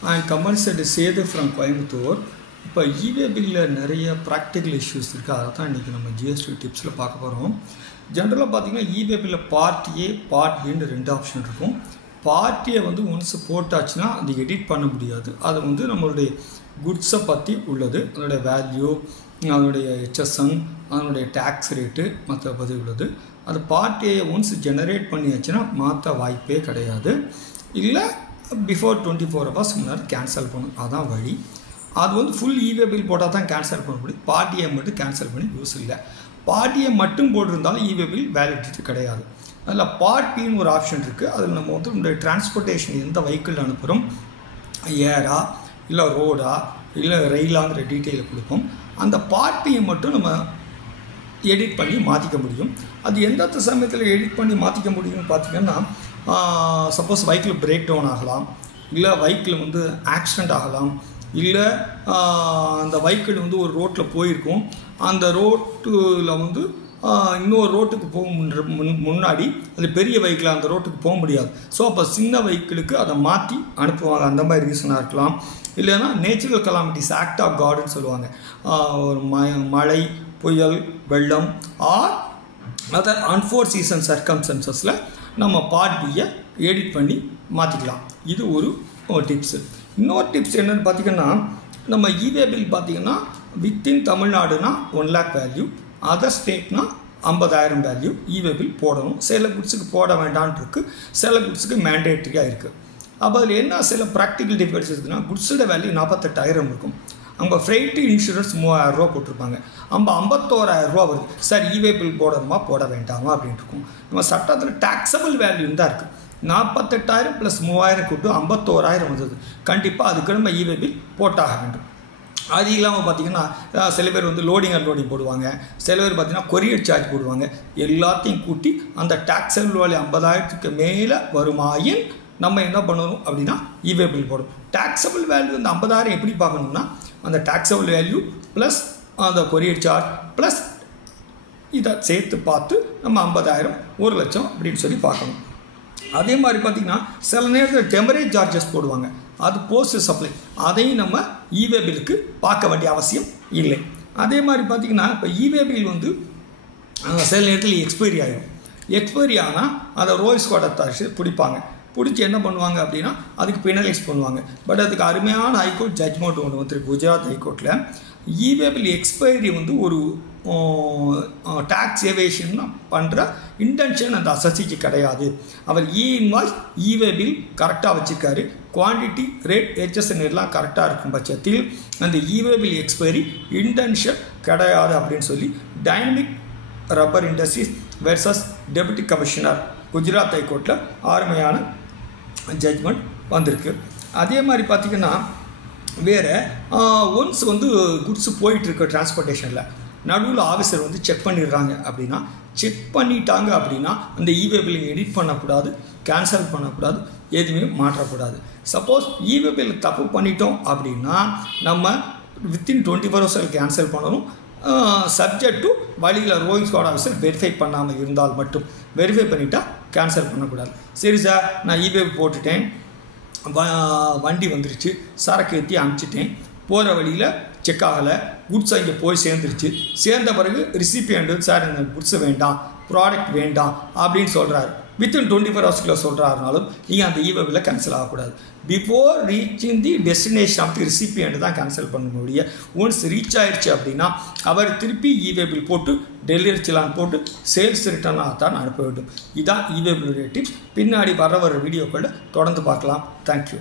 And commercial Setu from Coimbatore. இப்போ இவே பில்லில் நிறைய ப்ராக்டிக்கல் இஷ்யூஸ் இருக்குது. அதை தான் இன்றைக்கி நம்ம ஜிஎஸ்டி டிப்ஸில் பார்க்க போகிறோம். ஜென்ரலாக பார்த்திங்கன்னா இவே பில்லில் பார்ட் ஏ பார்ட் பின்னு ரெண்டு ஆப்ஷன் இருக்கும். பார்ட் ஏ வந்து ஒன்ஸ் போட்டாச்சுன்னா அது எடிட் பண்ண முடியாது. அது வந்து நம்மளுடைய குட்ஸை பற்றி உள்ளது, அதனுடைய வேல்யூ, அதனுடைய ஹெச்எஸ்என், அதனுடைய டேக்ஸ் ரேட்டு மற்ற பற்றி உள்ளது. அது பார்ட் ஏ ஒன்ஸ் ஜெனரேட் பண்ணியாச்சுன்னா மாற்ற வாய்ப்பே கிடையாது. இல்லை பிஃபோர் 24 hours முன்னாடி கேன்சல் பண்ணணும், அதுதான் வழி. அது வந்து ஃபுல் இவே பில் போட்டால் தான் கேன்சல் பண்ண முடியும். பார்ட் ஏ மட்டும் கேன்சல் பண்ணி யூஸ் இல்லை. பார்ட் ஏ மட்டும் போட்டிருந்தாலும் இவே பில் வேலிடிட்டி கிடையாது. அதில் பார்ட் பின்னு ஒரு ஆப்ஷன் இருக்குது. அதில் நம்ம வந்து நம்மளுடைய டிரான்ஸ்போர்ட்டேஷன் எந்த வெஹிக்கிள் அனுப்புகிறோம், ஏரா இல்லை ரோடா இல்லை ரயிலாங்கிற டீட்டெயிலை கொடுப்போம். அந்த பார்ட் பியை மட்டும் நம்ம எடிட் பண்ணி மாற்றிக்க முடியும். அது எந்த சமயத்தில் எடிட் பண்ணி மாற்றிக்க முடியும்னு பார்த்திங்கன்னா, சப்போஸ் வெஹிக்கிள் பிரேக் டவுன் ஆகலாம், இல்லை வெஹிக்கிள் வந்து ஆக்சிடெண்ட் ஆகலாம், இல்லை அந்த வெஹிக்கிள் வந்து ஒரு ரோட்டில் போயிருக்கும், அந்த ரோட்டில் வந்து இன்னொரு ரோட்டுக்கு முன்னாடி அது பெரிய வெஹிக்கிள் அந்த ரோட்டுக்கு போக முடியாது. ஸோ அப்போ சின்ன வெஹிக்கிளுக்கு அதை மாற்றி அனுப்புவாங்க. அந்த மாதிரி ரீசனாக இருக்கலாம். இல்லைன்னா நேச்சுரல் கலாமிட்டிஸ், ஆக்ட் ஆஃப் காடுன்னு சொல்லுவாங்க. ஒரு மழை, புயல், வெள்ளம் ஆர் அதர் அன்ஃபோர் சீசன் சர்க்கம்ஸ்டன்சஸில் நம்ம பார்ட் பியை எடிட் பண்ணி மாற்றிக்கலாம். இது ஒரு டிப்ஸு. இன்னொரு டிப்ஸ் என்னென்னு பார்த்திங்கன்னா, நம்ம இவே பில் பார்த்திங்கன்னா வித்தின் தமிழ்நாடுனா 1 lakh வேல்யூ, அதர் ஸ்டேட்னா 50,000 வேல்யூ இவே பில் போடணும். சில குட்ஸுக்கு போட வேண்டான்னு இருக்குது, சில குட்ஸுக்கு மேண்டேட்ரியாக இருக்குது. அப்போ அதில் என்ன சில ப்ராக்டிக்கல் டிஃபரன்ஸ் இருக்குதுன்னா, குட்ஸோட வேல்யூ 48,000 இருக்கும். அவங்க ஃப்ரைட்டு இன்சூரன்ஸ் 3,000 போட்டிருப்பாங்க. 51,000 வருது. சார் இவே பில் போடணுமா போட வேண்டாமா அப்படின்ட்டு இருக்கும். நம்ம சட்டத்தில் டாக்ஸபிள் வேல்யூன்னு தான் இருக்குது. 48,000 + 3,000 கூட்டு 51,000 வந்தது. கண்டிப்பாக அதுக்கு நம்ம இவே பில் போட்டாக வேண்டும். அது இல்லாமல் பார்த்திங்கன்னா சில பேர் வந்து லோடிங் அன்லோடிங் போடுவாங்க, சில பேர் பார்த்திங்கன்னா கொரியர் சார்ஜ் போடுவாங்க. எல்லாத்தையும் கூட்டி அந்த டாக்ஸபிள் வேல்யூ 50,000க்கு மேலே வருமாயின் நம்ம என்ன பண்ணணும் அப்படின்னா இவே பில் போடணும். டாக்ஸபிள் வேல்யூ அந்த 50,000 எப்படி பார்க்கணும்னா, அந்த டாக்ஸபிள் வேல்யூ ப்ளஸ் அந்த கொரியர் சார்ஜ் ப்ளஸ் இதை சேர்த்து பார்த்து நம்ம 50,000 1 லட்சம் அப்படின்னு சொல்லி பார்க்கணும். அதே மாதிரி பார்த்திங்கன்னா சில நேரத்தில் டெம்பரேஜ் சார்ஜஸ் போடுவாங்க, அது போஸ்ட் சப்ளை, அதையும் நம்ம இவே பில்லுக்கு பார்க்க வேண்டிய அவசியம் இல்லை. அதே மாதிரி பார்த்திங்கன்னா இப்போ இவே பில் வந்து சில நேரத்தில் எக்ஸ்பைரி ஆகிடும். எக்ஸ்பைரி ஆனால் அதை ரோல் ஸ்குவாட் அத்தாரிட்டி பிடிப்பாங்க. பிடிச்சி என்ன பண்ணுவாங்க அப்படின்னா அதுக்கு பெனலைஸ் பண்ணுவாங்க. பட் அதுக்கு அருமையான ஹைகோர்ட் ஜட்ஜ்மெண்ட் ஒன்று வந்து குஜராத் ஹைகோர்ட்டில் இவே பில் எக்ஸ்பைரி வந்து ஒரு டாக்ஸ் ஏவேஷன் பண்ணுற இன்டென்ஷன் அந்த அசசிக்கு கிடையாது. அவர் இன்வாய்ஸ் இவே பில் கரெக்டாக வச்சுருக்காரு, குவான்டிட்டி ரேட் ஹெச்எஸ்என் எல்லாம் கரெக்டாக இருக்கும் பட்சத்தில் அந்த இவே பில் எக்ஸ்பைரி இன்டென்ஷன் கிடையாது அப்படின்னு சொல்லி dynamic rubber industries versus deputy commissioner Gujarat ஹைகோர்ட்டில் அருமையான ஜட்ஜ்மெண்ட் வந்திருக்கு. அதே மாதிரி பார்த்திங்கன்னா வேறு ஒன்ஸ் வந்து குட்ஸு போயிட்டுருக்கு டிரான்ஸ்போர்ட்டேஷனில், நடுவில் ஆஃபீஸர் வந்து செக் பண்ணிடுறாங்க அப்படின்னா, செக் பண்ணிட்டாங்க அப்படின்னா அந்த இவே பில்லை எடிட் பண்ணக்கூடாது, கேன்சல் பண்ணக்கூடாது, எதுவுமே மாற்றக்கூடாது. சப்போஸ் இவே பில் தப்பு பண்ணிட்டோம் அப்படின்னா நம்ம வித்தின் 24 hours கேன்சல் பண்ணணும். சப்ஜெக்ட் டு வழியில் ரோயிங் ஸ்குவாட் ஆஃபீஸர் வெரிஃபை பண்ணாமல் இருந்தால் மட்டும். வெரிஃபை பண்ணிட்டால் கேன்சல் பண்ணக்கூடாது. சரி சார், நான் இவே போட்டுட்டேன், வண்டி வந்துருச்சு, சரக்கு ஏற்றி அனுப்பிச்சிட்டேன், போகிற வழியில் செக் ஆகலை, குட்ஸ் அங்கே போய் சேர்ந்துருச்சு, சேர்ந்த பிறகு ரிசிபியண்ட் சார் எனக்கு குட்ஸு வேண்டாம், ப்ராடக்ட் வேண்டாம் அப்படின்னு சொல்கிறாரு. வித்தின் 24 hours சொல்கிறாருனாலும் நீங்கள் அந்த இவே பில்லை கேன்சல் ஆகக்கூடாது. Before reaching the destination of the recipient தான் கேன்சல் பண்ண முடியும். ஒன்ஸ் ரீச் ஆகிடுச்சு அப்படின்னா அவர் திருப்பி இவே பில் போட்டு டெலிவரி செலான் போட்டு சேல்ஸ் ரிட்டர்னாக தான் அனுப்ப வேண்டும். இதுதான் இவே பில்லுடைய டிப்ஸ். பின்னாடி வர வீடியோக்களில் தொடர்ந்து பார்க்கலாம். தேங்க்யூ.